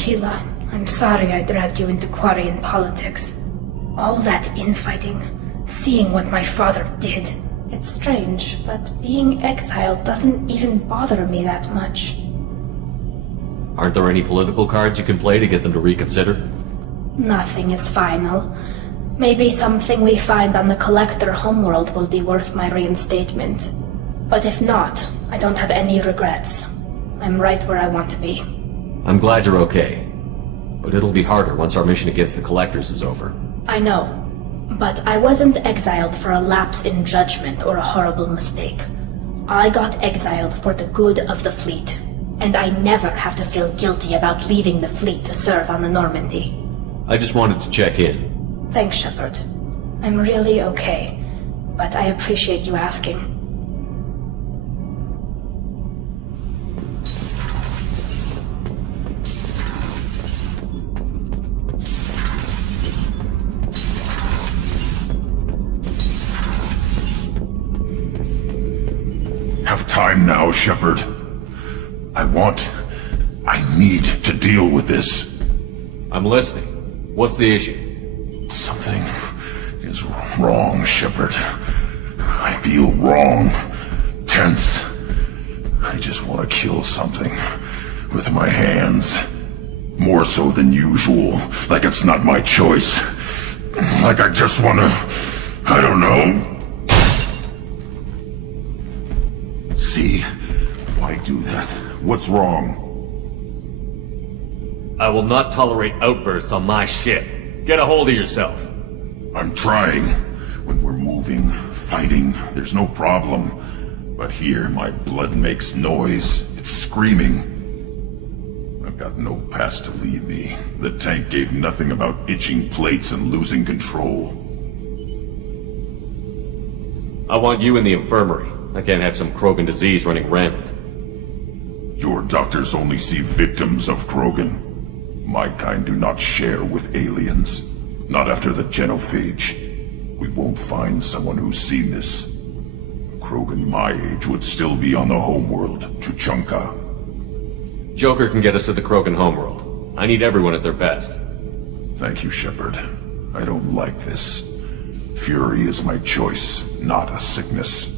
Keela, I'm sorry I dragged you into Quarian politics. All that infighting, seeing what my father did. It's strange, but being exiled doesn't even bother me that much. Aren't there any political cards you can play to get them to reconsider? Nothing is final. Maybe something we find on the Collector homeworld will be worth my reinstatement. But if not, I don't have any regrets. I'm right where I want to be. I'm glad you're okay. But it'll be harder once our mission against the Collectors is over. I know. But I wasn't exiled for a lapse in judgment or a horrible mistake. I got exiled for the good of the fleet. And I never have to feel guilty about leaving the fleet to serve on the Normandy. I just wanted to check in. Thanks, Shepard. I'm really okay, but I appreciate you asking. Have time now, Shepard. I need to deal with this. I'm listening. What's the issue? Something is wrong, Shepard. I feel wrong. Tense. I just want to kill something. With my hands. More so than usual. Like it's not my choice. Like I just want to... I don't know. See? Why do that? What's wrong? I will not tolerate outbursts on my ship. Get a hold of yourself. I'm trying. When we're moving, fighting, there's no problem. But here, my blood makes noise. It's screaming. I've got no past to lead me. The tank gave nothing about itching plates and losing control. I want you in the infirmary. I can't have some Krogan disease running rampant. Your doctors only see victims of Krogan. My kind do not share with aliens. Not after the genophage. We won't find someone who's seen this. A Krogan my age would still be on the homeworld, Tuchanka. Joker can get us to the Krogan homeworld. I need everyone at their best. Thank you, Shepard. I don't like this. Fury is my choice, not a sickness.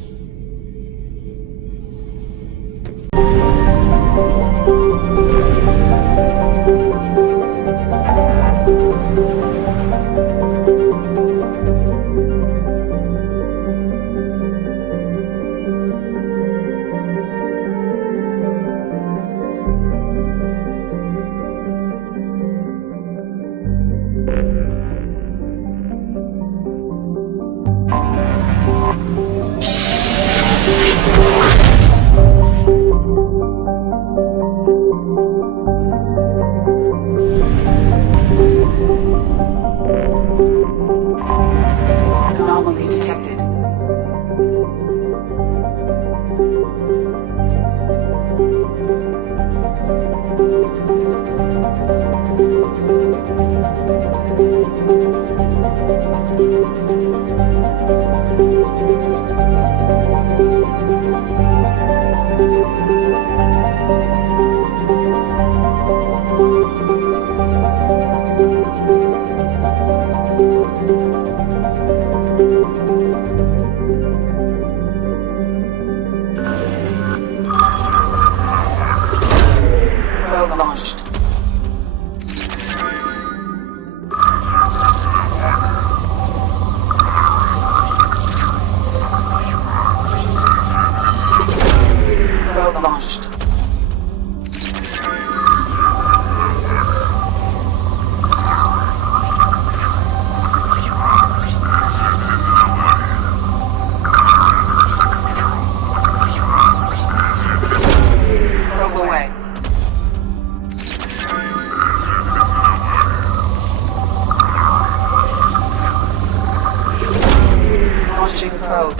Anomaly detected. Probe launched. Probe launched. Probe away. Launching probe.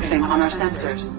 Confronting on our sensors.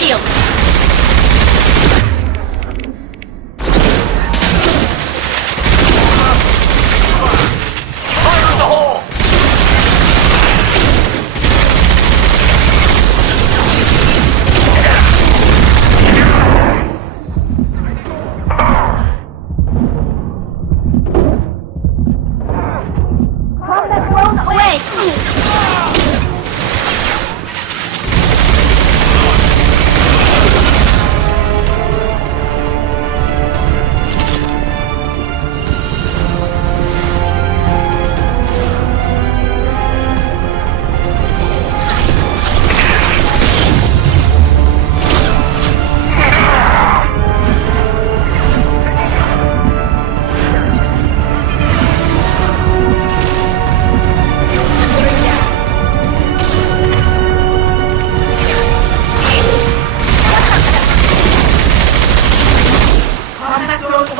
shield! Fire in the hole!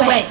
Away!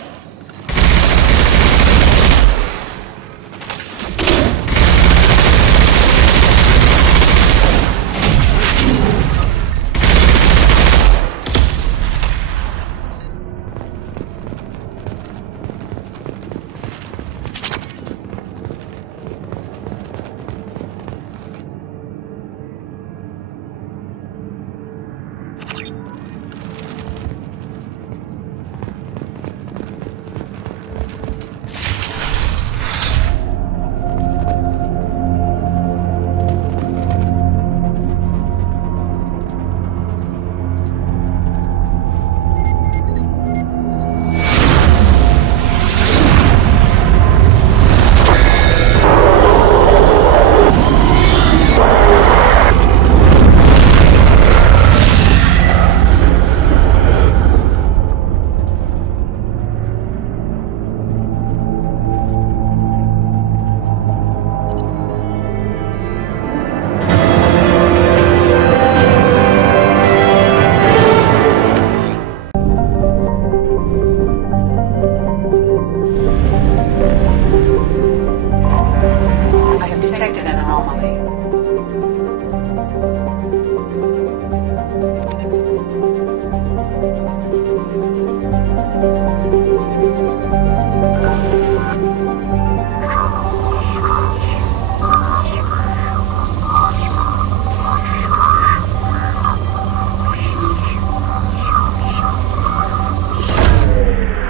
I have detected an anomaly.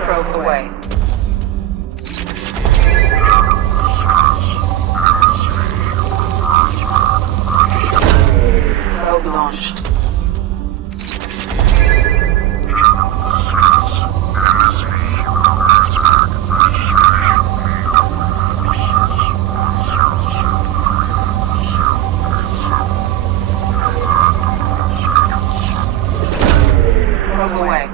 Probe away. Probe launched. Probe away.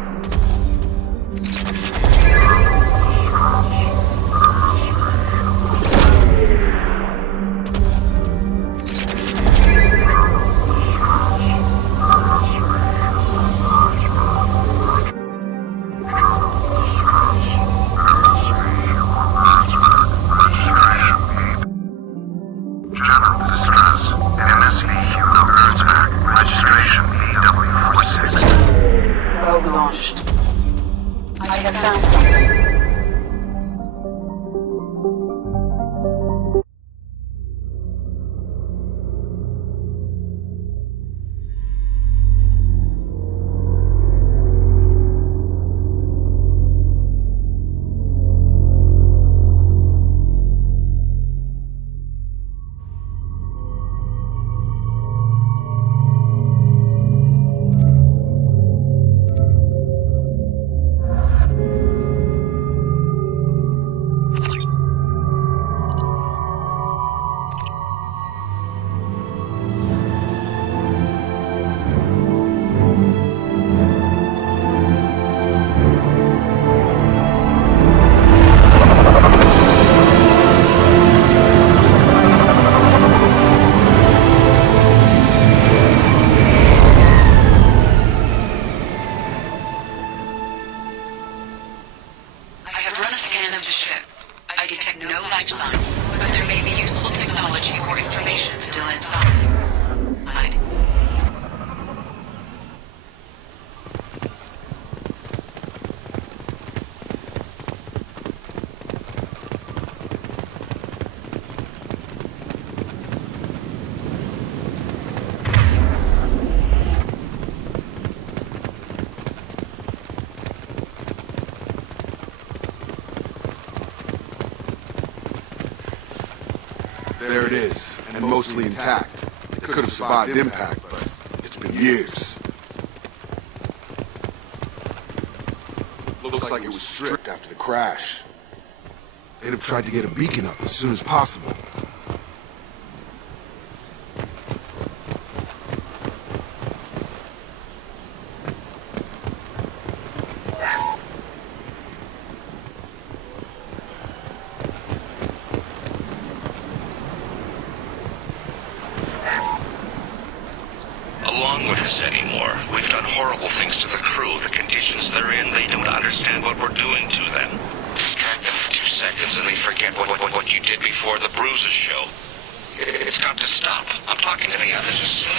mostly intact. It could have survived impact, but it's been years. Looks like it was stripped after the crash. They'd have tried to get a beacon up as soon as possible. Along with this anymore, we've done horrible things to the crew. The conditions they're in, they don't understand what we're doing to them. Distract them for 2 seconds and they forget what you did before the bruises show. It's got to stop. I'm talking to the others as soon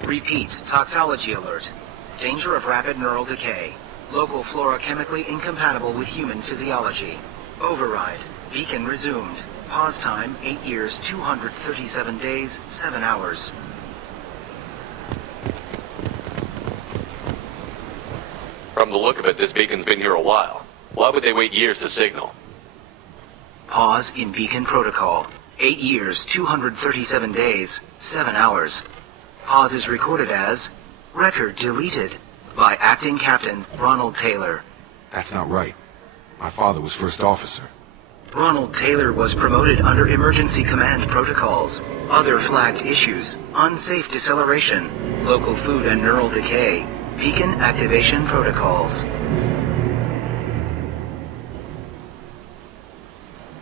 as... Repeat, toxology alert. Danger of rapid neural decay. Local flora chemically incompatible with human physiology. Override. Beacon resumed. Pause time, 8 years, 237 days, 7 hours. From the look of it, this beacon's been here a while. Why would they wait years to signal? Pause in beacon protocol. 8 years, 237 days, 7 hours. Pause is recorded as record deleted by Acting Captain Ronald Taylor. That's not right. My father was first officer. Ronald Taylor was promoted under emergency command protocols. Other flagged issues: unsafe deceleration, local food and neural decay, beacon activation protocols.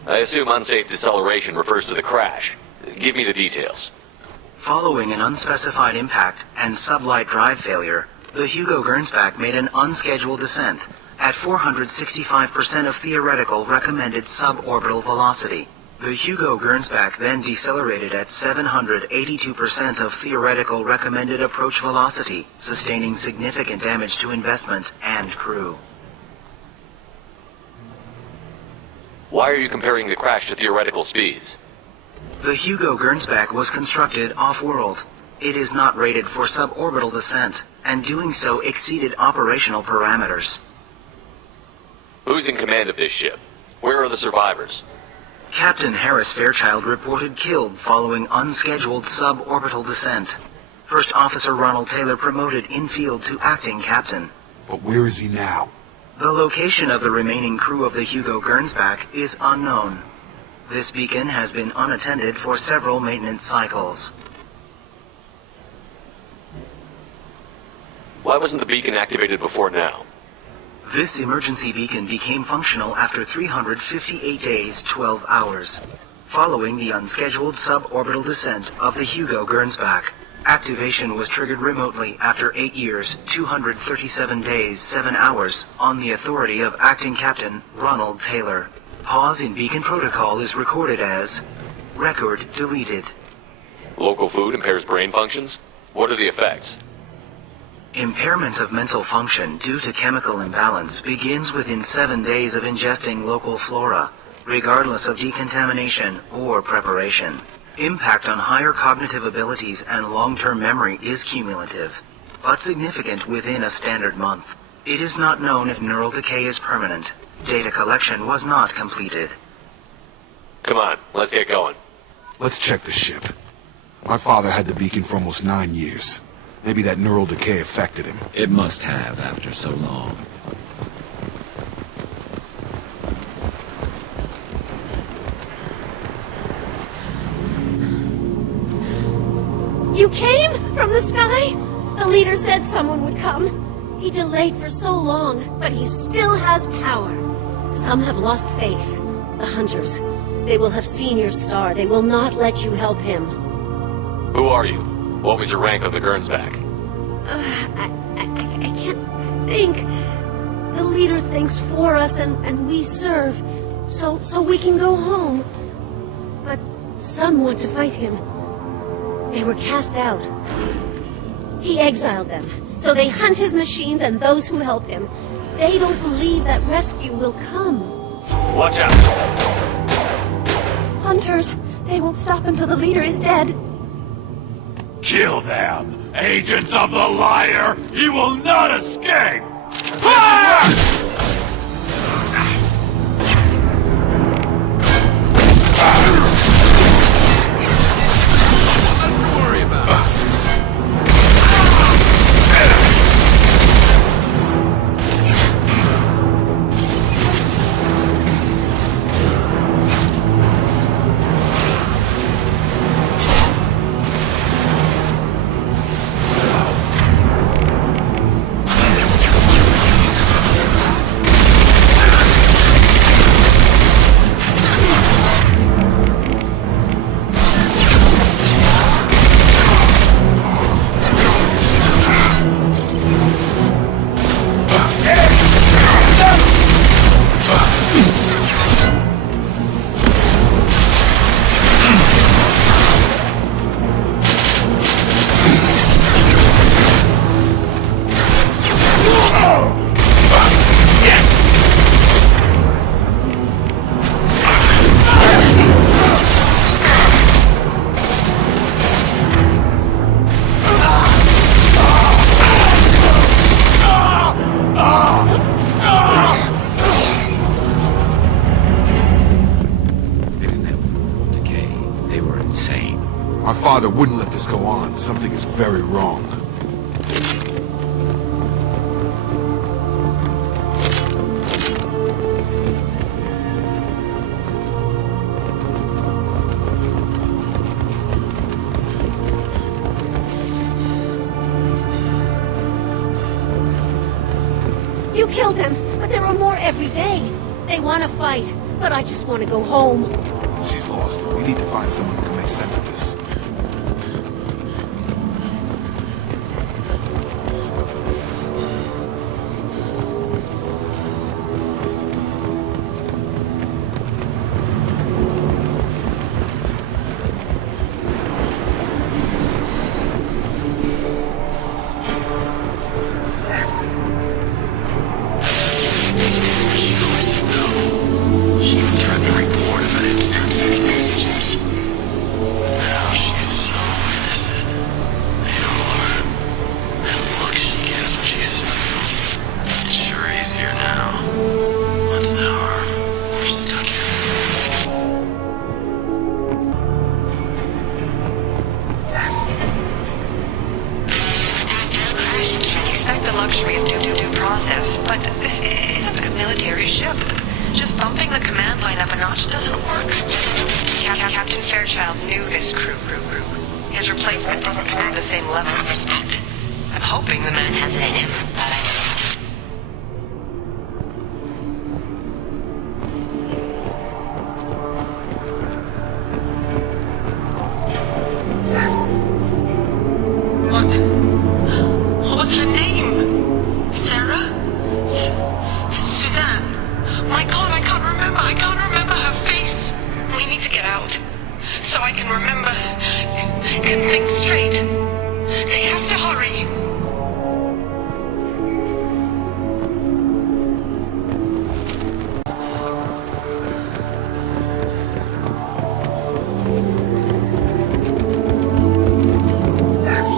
I assume unsafe deceleration refers to the crash. Give me the details. Following an unspecified impact and sublight drive failure, the Hugo Gernsback made an unscheduled descent at 465% of theoretical recommended suborbital velocity. The Hugo Gernsback then decelerated at 782% of theoretical recommended approach velocity, sustaining significant damage to investment and crew. Why are you comparing the crash to theoretical speeds? The Hugo Gernsback was constructed off-world. It is not rated for suborbital descent, and doing so exceeded operational parameters. Who's in command of this ship? Where are the survivors? Captain Harris Fairchild reported killed following unscheduled suborbital descent. First Officer Ronald Taylor promoted in-field to acting captain. But where is he now? The location of the remaining crew of the Hugo Gernsback is unknown. This beacon has been unattended for several maintenance cycles. Why wasn't the beacon activated before now? This emergency beacon became functional after 358 days, 12 hours, following the unscheduled suborbital descent of the Hugo Gernsback. Activation was triggered remotely after 8 years, 237 days, 7 hours, on the authority of Acting Captain Ronald Taylor. Pause in beacon protocol is recorded as record deleted. Local food impairs brain functions? What are the effects? Impairment of mental function due to chemical imbalance begins within 7 days of ingesting local flora, regardless of decontamination or preparation. Impact on higher cognitive abilities and long-term memory is cumulative, but significant within a standard month. It is not known if neural decay is permanent. Data collection was not completed. Come on, let's get going. Let's check the ship. My father had the beacon for almost 9 years. Maybe that neural decay affected him. It must have after so long. You came? From the sky? The leader said someone would come. He delayed for so long, but he still has power. Some have lost faith. The hunters. They will have seen your star. They will not let you help him. Who are you? What was your rank on the Gernsback? I can't think. The leader thinks for us and we serve, so we can go home. But some want to fight him. They were cast out. He exiled them, so they hunt his machines and those who help him. They don't believe that rescue will come. Watch out! Hunters, they won't stop until the leader is dead. Kill them! Agents of the liar! You will not escape! Fire! My father wouldn't let this go on. Something is very wrong. You killed them, but there are more every day. They want to fight, but I just want to go home. She's lost. We need to find someone who can make sense of this. She would threaten a report if I didn't stop sending messages. Now she's so innocent. They all are. That look she gives when she smiles. It's sure easier now. What's the harm? We're stuck here. I can't expect the luxury of due process, but this isn't a military ship. Just bumping the command line up a notch doesn't work. Captain Fairchild knew this crew. His replacement doesn't command the same level of respect. I'm hoping the man has it in him, but I don't know. What was her name? Sarah? Suzanne? My God, I can't remember her face. We need to get out. So I can remember, can think straight. They have to hurry.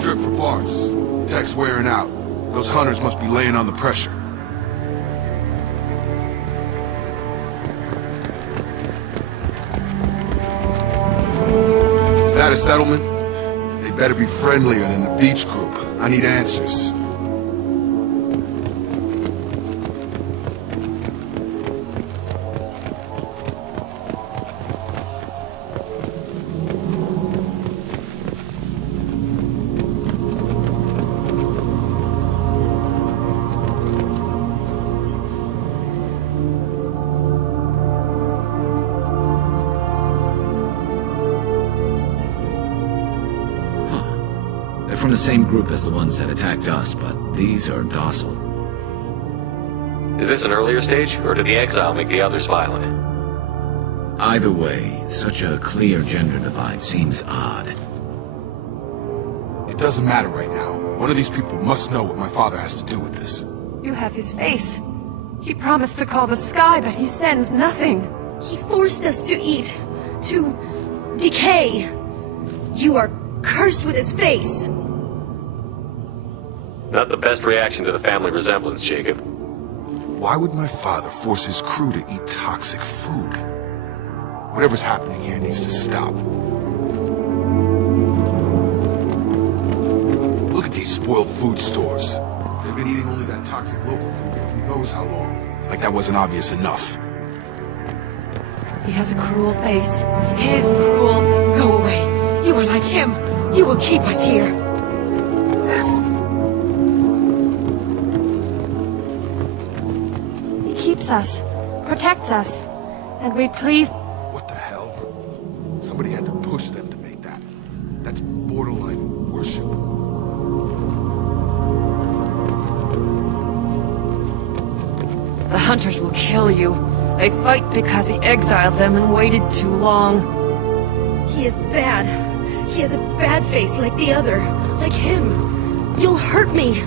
Strip for parts. Tech's wearing out. Those hunters must be laying on the pressure. Is that a settlement? They better be friendlier than the beach group. I need answers. They're from the same group as the ones that attacked us, but these are docile. Is this an earlier stage, or did the exile make the others violent? Either way, such a clear gender divide seems odd. It doesn't matter right now. One of these people must know what my father has to do with this. You have his face. He promised to call the sky, but he sends nothing. He forced us to eat, to decay. You are cursed with his face. Not the best reaction to the family resemblance, Jacob. Why would my father force his crew to eat toxic food? Whatever's happening here needs to stop. Look at these spoiled food stores. They've been eating only that toxic local food for who knows how long. Like that wasn't obvious enough. He has a cruel face. His cruel. Go away. You are like him. You will keep us here. He keeps us, protects us, and we please. What the hell? Somebody had to push them to make that. That's borderline worship. The hunters will kill you. They fight because he exiled them and waited too long. He is bad. He has a bad face like the other. Like him. You'll hurt me.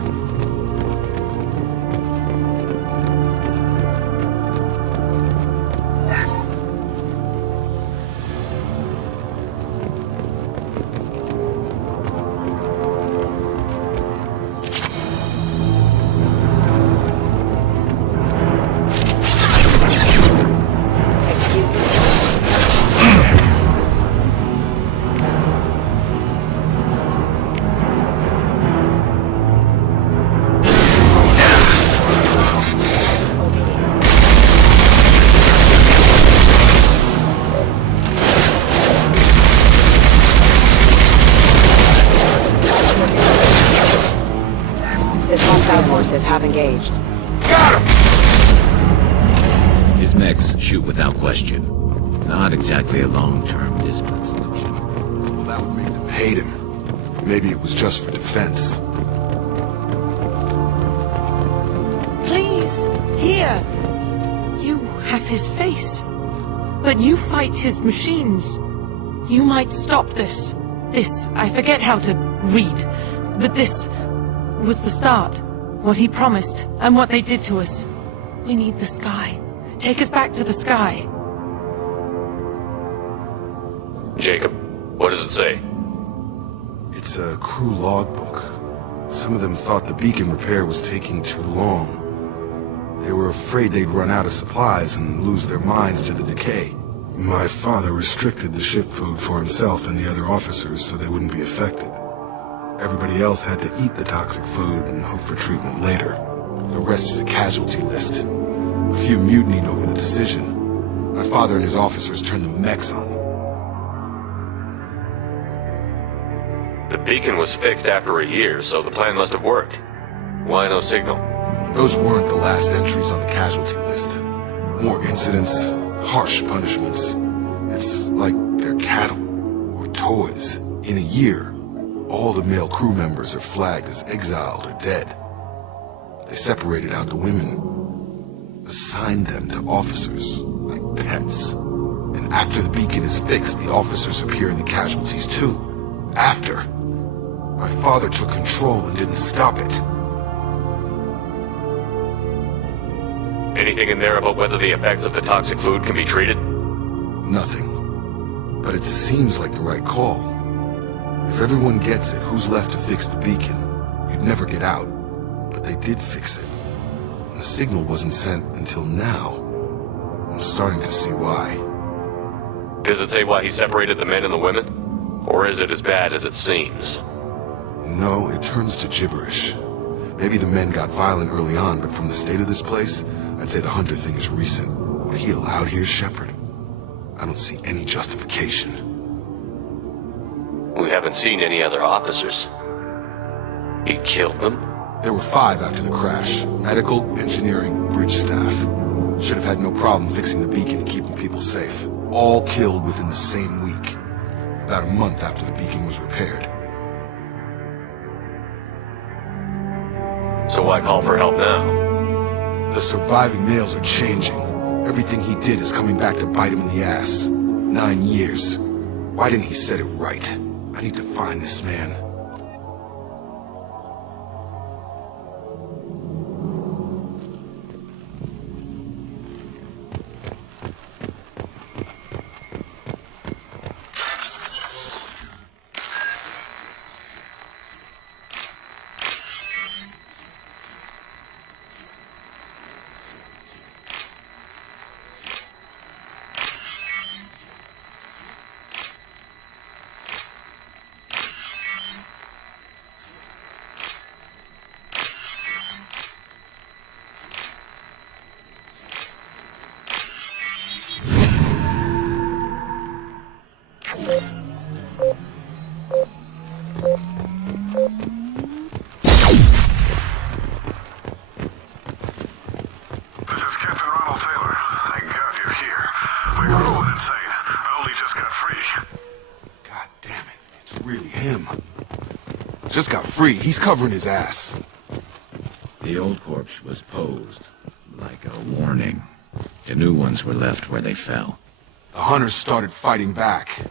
have engaged. Got him! His mechs shoot without question. Not exactly a long-term discipline solution. Well, that would make them hate him. Maybe it was just for defense. Please, here. You have his face. But you fight his machines. You might stop this. This, I forget how to read. But this was the start. What he promised, and what they did to us. We need the sky. Take us back to the sky. Jacob, what does it say? It's a crew logbook. Some of them thought the beacon repair was taking too long. They were afraid they'd run out of supplies and lose their minds to the decay. My father restricted the ship food for himself and the other officers so they wouldn't be affected. Everybody else had to eat the toxic food and hope for treatment later. The rest is a casualty list. A few mutinied over the decision. My father and his officers turned the mechs on them. The beacon was fixed after a year, so the plan must have worked. Why no signal? Those weren't the last entries on the casualty list. More incidents, harsh punishments. It's like they're cattle, or toys. In a year, all the male crew members are flagged as exiled or dead. They separated out the women, assigned them to officers, like pets. And after the beacon is fixed, the officers appear in the casualties too. After. My father took control and didn't stop it. Anything in there about whether the effects of the toxic food can be treated? Nothing. But it seems like the right call. If everyone gets it, who's left to fix the beacon? You'd never get out. But they did fix it. And the signal wasn't sent until now. I'm starting to see why. Does it say why he separated the men and the women? Or is it as bad as it seems? No, it turns to gibberish. Maybe the men got violent early on, but from the state of this place, I'd say the Hunter thing is recent. What he allowed here, Shepard? I don't see any justification. We haven't seen any other officers. He killed them? There were 5 after the crash. Medical, engineering, bridge staff. Should have had no problem fixing the beacon and keeping people safe. All killed within the same week. About a month after the beacon was repaired. So why call for help now? The surviving males are changing. Everything he did is coming back to bite him in the ass. 9 years. Why didn't he set it right? I need to find this man. Just got free. He's covering his ass. The old corpse was posed like a warning. The new ones were left where they fell. The hunters started fighting back.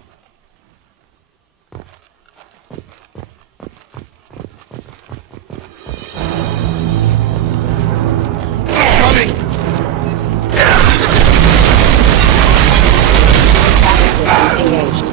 Engaged.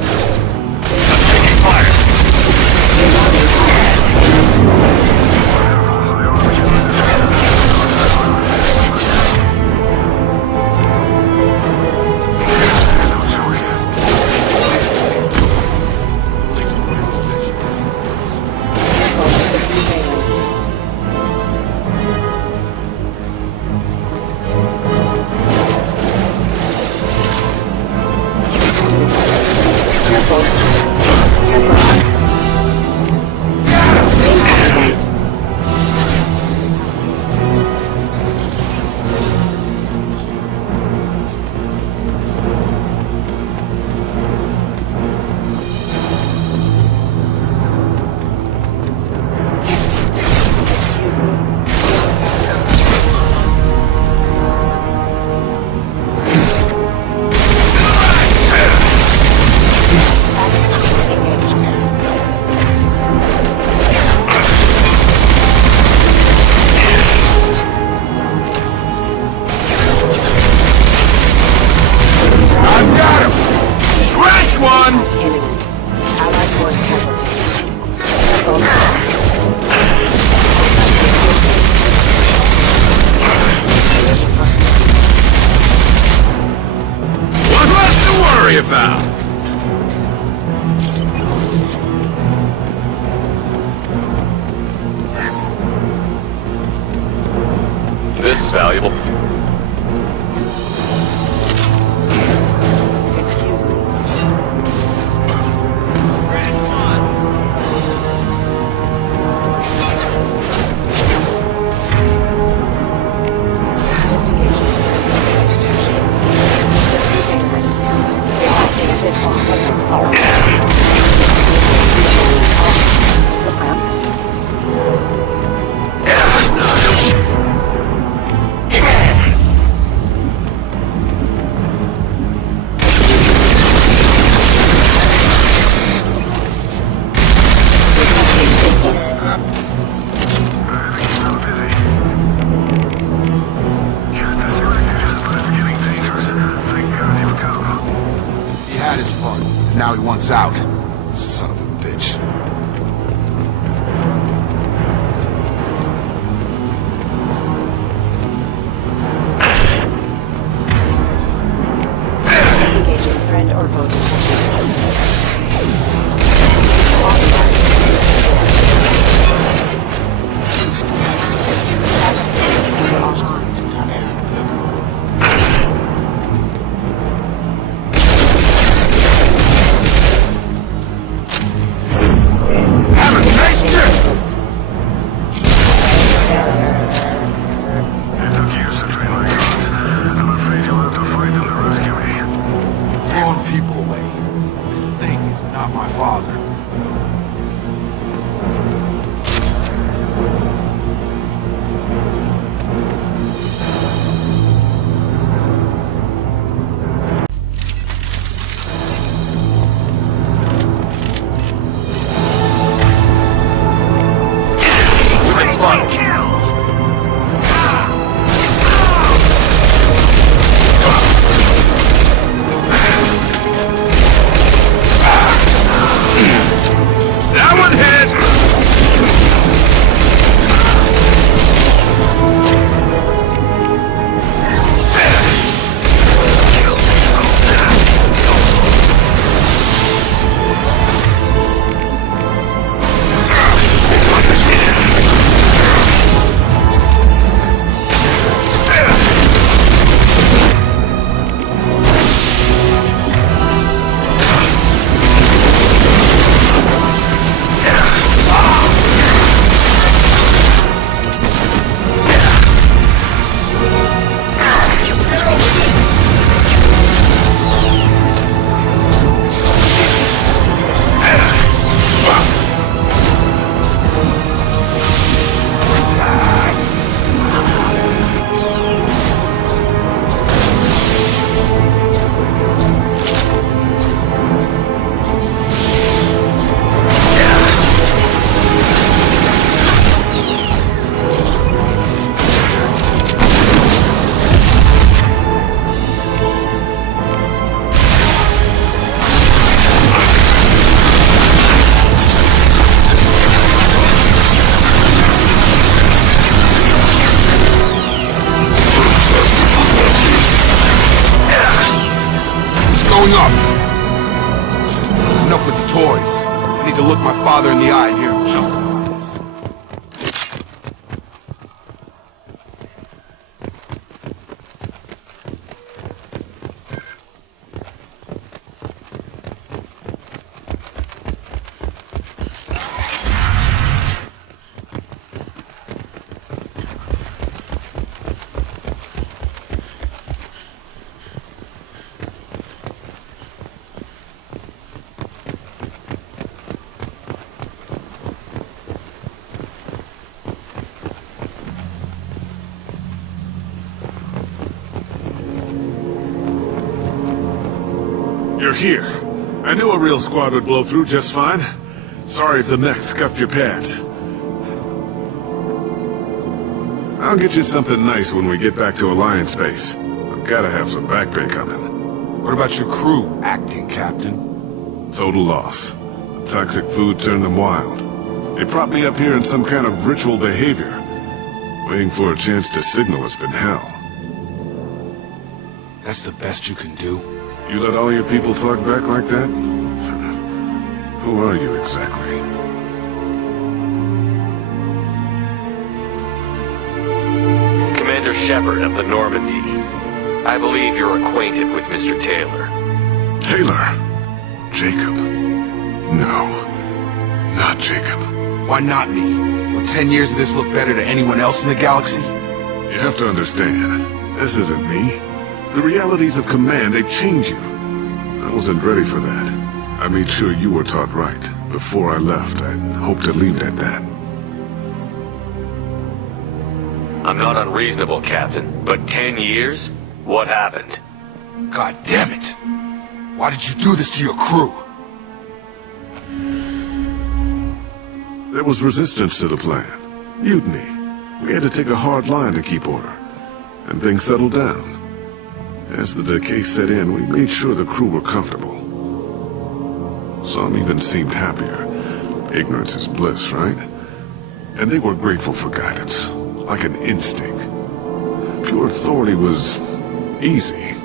ship out. This is valuable. Excuse me. Now he wants out. Son of a bitch. Disengaging friend or foe. Going up! Enough with the toys. I need to look my father in the eye and hear him justify this. You're here. I knew a real squad would blow through just fine. Sorry if the mech scuffed your pants. I'll get you something nice when we get back to Alliance space. I've gotta have some back pay coming. What about your crew, acting captain? Total loss. Toxic food turned them wild. They propped me up here in some kind of ritual behavior. Waiting for a chance to signal has been hell. That's the best you can do? You let all your people talk back like that? Who are you exactly? Commander Shepard of the Normandy. I believe you're acquainted with Mr. Taylor. Taylor? Jacob? No, not Jacob. Why not me? Will 10 years of this look better to anyone else in the galaxy? You have to understand, this isn't me. The realities of command, they change you. I wasn't ready for that. I made sure you were taught right. Before I left, I'd hoped to leave it at that. I'm not unreasonable, Captain, but 10 years? What happened? God damn it! Why did you do this to your crew? There was resistance to the plan. Mutiny. We had to take a hard line to keep order. And things settled down. As the decay set in, we made sure the crew were comfortable. Some even seemed happier. Ignorance is bliss, right? And they were grateful for guidance, like an instinct. Pure authority was easy,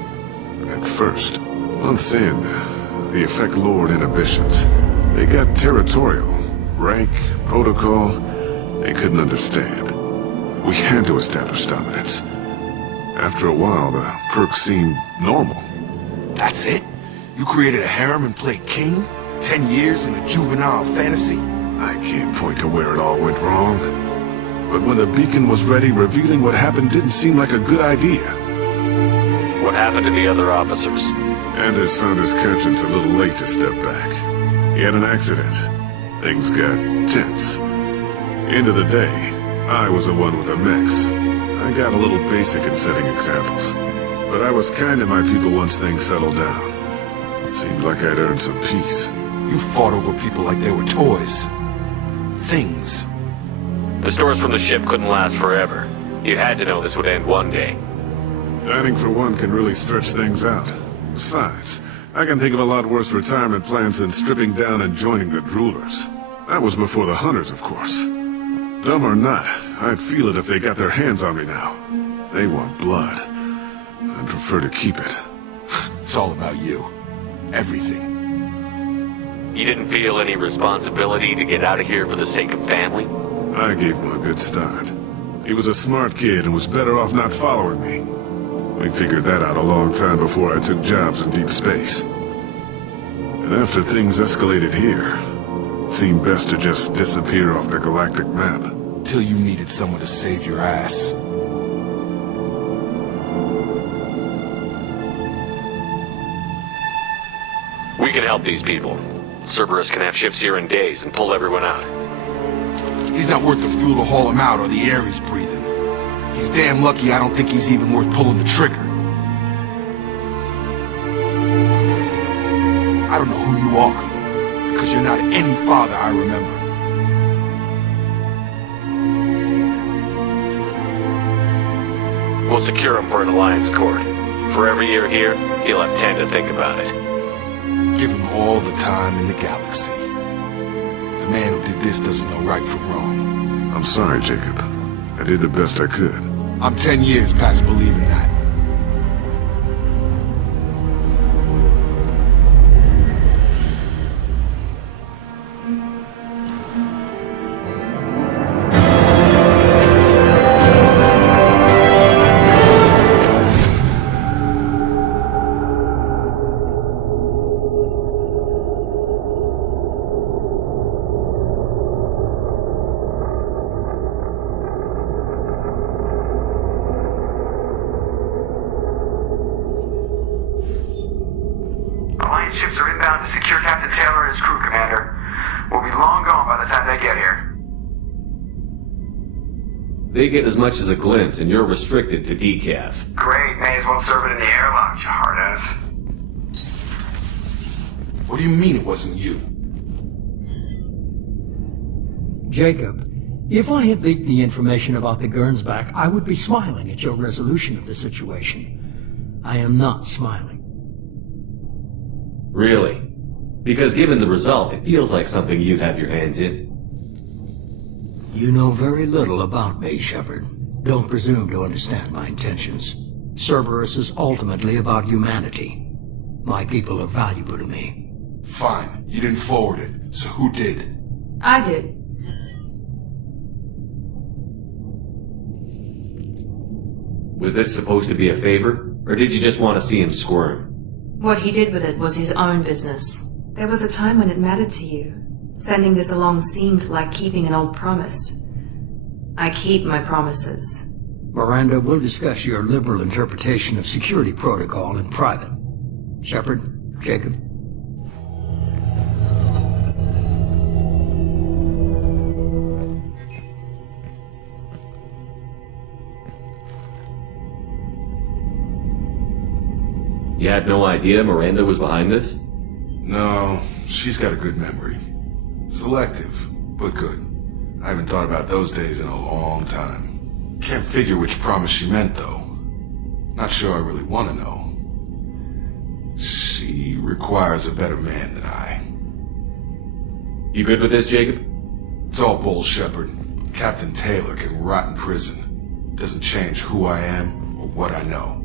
at first. Months in, the effect lowered inhibitions. They got territorial. Rank, protocol, they couldn't understand. We had to establish dominance. After a while, the perks seemed normal. That's it? You created a harem and played king? 10 years in a juvenile fantasy? I can't point to where it all went wrong. But when the beacon was ready, revealing what happened didn't seem like a good idea. What happened to the other officers? Anders found his conscience a little late to step back. He had an accident. Things got tense. End of the day, I was the one with the mix. I got a little basic in setting examples. But I was kind to my people once things settled down. Seemed like I'd earned some peace. You fought over people like they were toys. Things. The stores from the ship couldn't last forever. You had to know this would end one day. Dining for one can really stretch things out. Besides, I can think of a lot worse retirement plans than stripping down and joining the Droolers. That was before the Hunters, of course. Dumb or not, I'd feel it if they got their hands on me now. They want blood. I'd prefer to keep it. It's all about you. Everything. You didn't feel any responsibility to get out of here for the sake of family? I gave him a good start. He was a smart kid and was better off not following me. We figured that out a long time before I took jobs in deep space. And after things escalated here, it seemed best to just disappear off the galactic map. Till you needed someone to save your ass. We can help these people. Cerberus can have ships here in days and pull everyone out. He's not worth the fuel to haul him out or the air he's breathing. He's damn lucky I don't think he's even worth pulling the trigger. I don't know who you are, because you're not any father I remember. We'll secure him for an alliance court. For every year here, he'll have 10 to think about it. Give him all the time in the galaxy. The man who did this doesn't know right from wrong. I'm sorry, Jacob. I did the best I could. I'm 10 years past believing that. Ships are inbound to secure Captain Taylor and his crew, Commander. We'll be long gone by the time they get here. They get as much as a glimpse, and you're restricted to decaf. Great, may as well serve it in the airlock, you hard-ass. What do you mean it wasn't you? Jacob, if I had leaked the information about the Gernsback, I would be smiling at your resolution of the situation. I am not smiling. Really? Because given the result, it feels like something you'd have your hands in. You know very little about me, Shepard. Don't presume to understand my intentions. Cerberus is ultimately about humanity. My people are valuable to me. Fine, you didn't forward it, so who did? I did. Was this supposed to be a favor, or did you just want to see him squirm? What he did with it was his own business. There was a time when it mattered to you. Sending this along seemed like keeping an old promise. I keep my promises. Miranda, we'll discuss your liberal interpretation of security protocol in private. Shepard, Jacob. You had no idea Miranda was behind this? No, she's got a good memory. Selective, but good. I haven't thought about those days in a long time. Can't figure which promise she meant, though. Not sure I really want to know. She requires a better man than I. You good with this, Jacob? It's all bull, Shepard. Captain Taylor can rot in prison. Doesn't change who I am or what I know.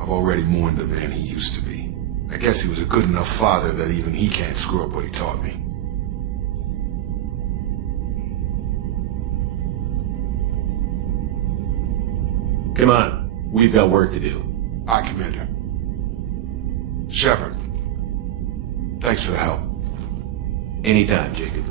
I've already mourned the man he used to be. I guess he was a good enough father that even he can't screw up what he taught me. Come on, we've got work to do. Aye, Commander. Shepard, thanks for the help. Anytime, Jacob.